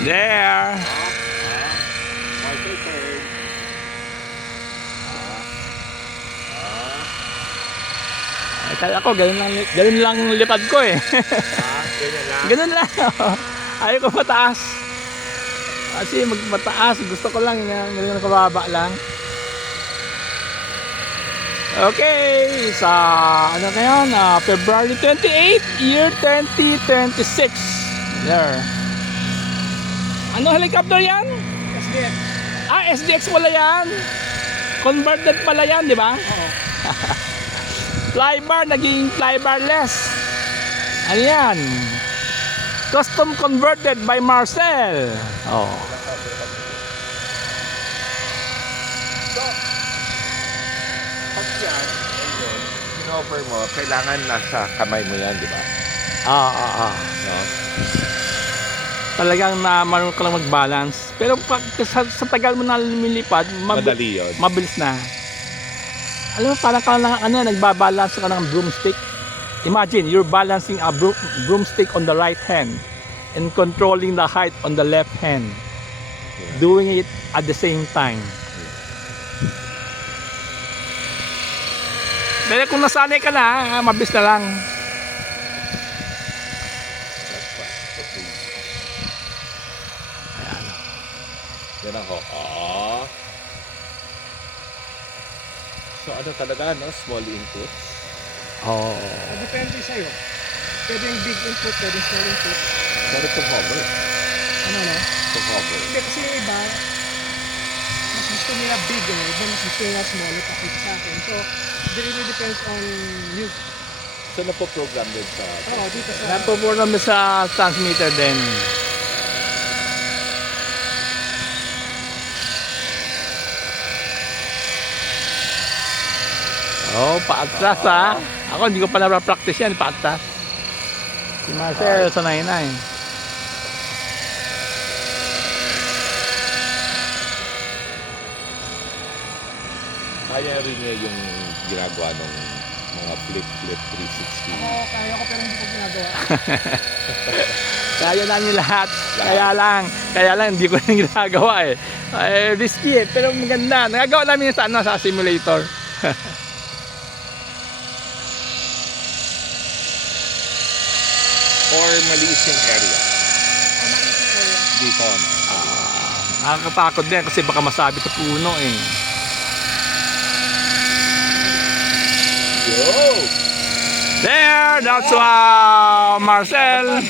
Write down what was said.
There. Marshall turn. Ay, kaya ako, ganun lang lipad ko eh. Ganyan lang. Ganun lang. Ayaw ko mataas. Kasi mataas, gusto ko lang, ganun kababa lang. Okay, sa ano ngayon, February 28, year 2026. There. Ano helicopter yan? SDX. SDX pala yan. Converted pala yan, di ba? Oo. Flybar, naging flybarless. Ano yan? Custom converted by Marcel. Oh. So, pag yan, ayun, in-offer mo, kailangan nasa kamay mo yan, di ba? No? Talagang na marunong ka lang mag-balance. Pero pag sa tagal mo na lumilipad, Madali yun. mabilis na. Alam mo, parang ka lang, nagbabalance ka ng broomstick. Imagine, you're balancing a broomstick on the right hand and controlling the height on the left hand. Doing it at the same time. Pero kung nasanay ka na, mabilis na lang. Yan ako. So ano talaga, no? Small inputs. Oo. Depende sa'yo. Pwede yung big input, pwede yung small input. Pero to hover. Ano no? To hover. Hindi kasi yung iba, mas gusto nila big eh. Iba mas gusto nila small, pakita sa akin. So, it really depends on you. So napo-program din sa... Oo, dito sa... Napoprogram sa transmitter din. Oh, paatras ha. Ako hindi ko pa na-practice yan, paatras. Si Marcel, sanay na eh. Kaya rin niya yung ginagawa ng mga flip 360. Oo, kaya ko pero hindi ko ginagawa. Kaya namin lahat. Kaya lang hindi ko na ginagawa eh. Ay, risky eh, pero maganda. Nagagawa namin sa sa simulator. Or maliit yung area. Maliit area. Dito, no? Nakakatakot din kasi baka masabi sa puno eh. Yo! There, that's Marcel.